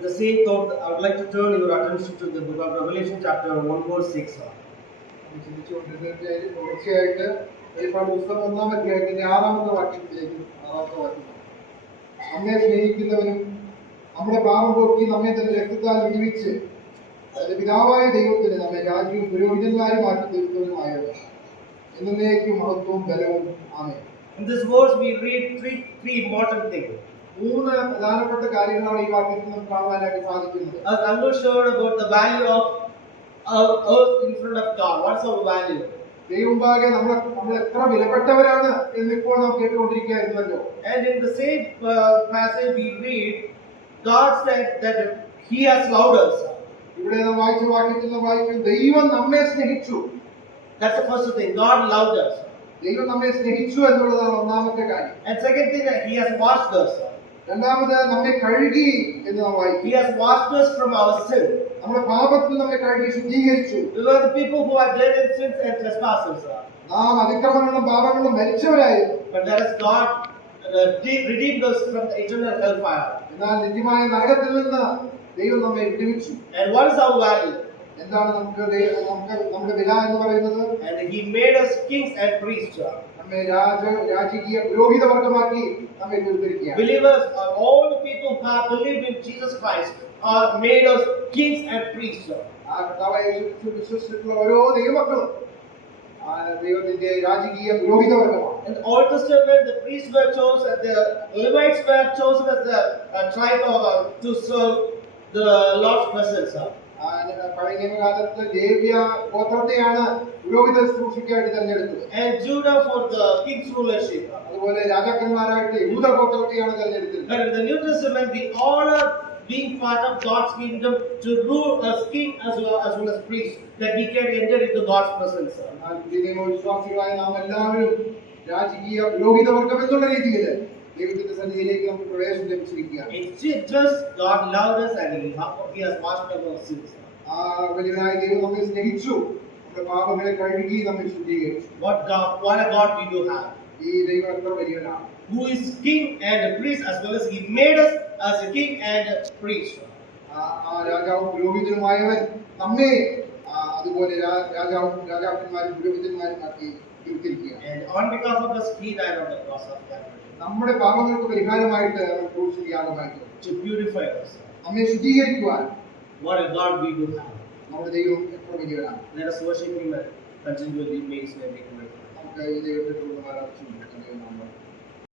With the same thought, I would like to turn your attention to the book of Revelation, chapter 1, verse 6. തീർച്ചയായിട്ട് വെളിപ്പാട് പുസ്തകം 1-ാം അധ്യായത്തിന്റെ 6-ാമത്തെ വാക്യത്തിലേക്ക് 6-ാമത്തെ വാക്യം. നമ്മെ സ്നേഹിക്കുന്നവനും നമ്മുടെ പാപം പോക്കി നമ്മെ തന്റെ രക്തത്താൽ വിടുവിച്ച് അതിന്റെ പിതാവായ ദൈവത്തിന് നമ്മെ രാജ്യവും പുരോഹിതന്മാരും ആക്കി തീർത്തവനുമായവർ എന്നേക്കും മഹത്വവും ബലവും. ആമേൻ. In this verse, we read three important things. 3 പ്രധാനപ്പെട്ട കാര്യങ്ങളാണ് ഈ വാക്യത്തിൽ നമുക്ക് കാണുവാനായിട്ട് സാധിക്കുന്നത്. As Anil showed about the value of our earth in front of God. What's our value? ദൈവമുമ്പാകെ നമ്മൾ എത്ര വിലപ്പെട്ടവരാണ് എന്നിപ്പോൾ നാം കേട്ടുകൊണ്ടിരിക്കുകയായിരുന്നല്ലോ. And in the same passage we read, God said that He has loved us. ഇവിടെ നാം വായിച്ച വാക്യത്തിൽ നാം വായിക്കും ദൈവം നമ്മെ സ്നേഹിച്ചു. That's the first thing. God loved us. ദൈവം നമ്മെ സ്നേഹിച്ചു എന്നുള്ളതാണ് ഒന്നാമത്തെ കാര്യം. And second thing, that He has washed us. രണ്ടാമത് നമ്മെ കഴുകി എന്ന് നാം വായിക്കും. He has washed us from our sin. നമ്മുടെ പാപത്തിൽ നമ്മെ കഴുകി ശുദ്ധീകരിച്ചു. We were the people who are dead in sins and trespasses. നാം അതിക്രമങ്ങളും പാപങ്ങളും മരിച്ചവരായിരുന്നു. But there is God redeemed us from the eternal hellfire. എന്നാൽ നിത്യമായ നരകത്തിൽ നിന്ന് ദൈവം നമ്മെ വിടുവിച്ചു. And what is our value? എന്താണ് നമ്മുടെ വില എന്ന് പറയുന്നത്? And He made us kings and priests. നമ്മെ രാജകീയ പുരോഹിത വർഗമാക്കി നമ്മെ തീർത്തിരിക്കുകയാണ്. Believers are all the people who have believed in Jesus Christ are made us kings and priests. ആ കർത്താവായ യേശുക്രിസ്തുവിൽ വിശ്വസിച്ചിട്ടുള്ള ഓരോ ദൈവമക്കളും ദൈവത്തിന്റെ രാജകീയ പുരോഹിത വർഗമാണ്. In the Old Testament, the priests were chosen, the Levites were chosen as the tribe to serve the Lord's presence. പഴയ നിയമകാലത്ത് ലേവ്യ ഗോത്രത്തെയാണ് പുരോഹിത ശുശ്രൂഷയ്ക്കായിട്ട് തെരഞ്ഞെടുത്തത്. And Judah for the king's rulership. അതുപോലെ രാജാക്കന്മാരായിട്ട് യൂദ ഗോത്രത്തെയാണ് തെരഞ്ഞെടുത്തത്. But in the New Testament, we all are being part of God's kingdom to rule as king as well as priest, that we can enter into God's presence. വിശ്വാസികളായ നാം എല്ലാവരും രാജകീയ പുരോഹിത വർഗം എന്നുള്ള രീതിയിൽ ദൈവത്തിന്റെ സന്നിധിയിലേക്ക് നമുക്ക് പ്രവേശനം ലഭിച്ചിരിക്കുകയാണ്. It's just God loved us and He has washed our sins. ആ വലിയവനായ ദൈവം നമ്മെ സ്നേഹിച്ചു, നമ്മുടെ പാപങ്ങളെ കഴുകി നമ്മെ ശുദ്ധീകരിച്ചു. What a God we do have. ഈ ദൈവം എത്ര വലിയവനാണ്. Who is king and a priest, as well as He made us as a king and a priest. ആ രാജാവും പുരോഹിതനുമായവൻ നമ്മെ അതുപോലെ രാജാക്കന്മാരും പുരോഹിതന്മാരും ആക്കി തീർത്തിരിക്കുകയാണ്. And on behalf of us, He died on the cross of Calvary. നമ്മുടെ പാപങ്ങൾക്ക് പരിഹാരമായിട്ട് അവർ ക്രൂശിൽ യാഗമായി To purify us. നമ്മെ ശുദ്ധീകരിക്കുവാൻ. What a God we do have. നമ്മുടെ ദൈവം എത്ര വലിയവനാണ്. Let us worship Him and continually make His name great. നമുക്ക് ഈ ദൈവത്തെ ആരാധിച്ചു.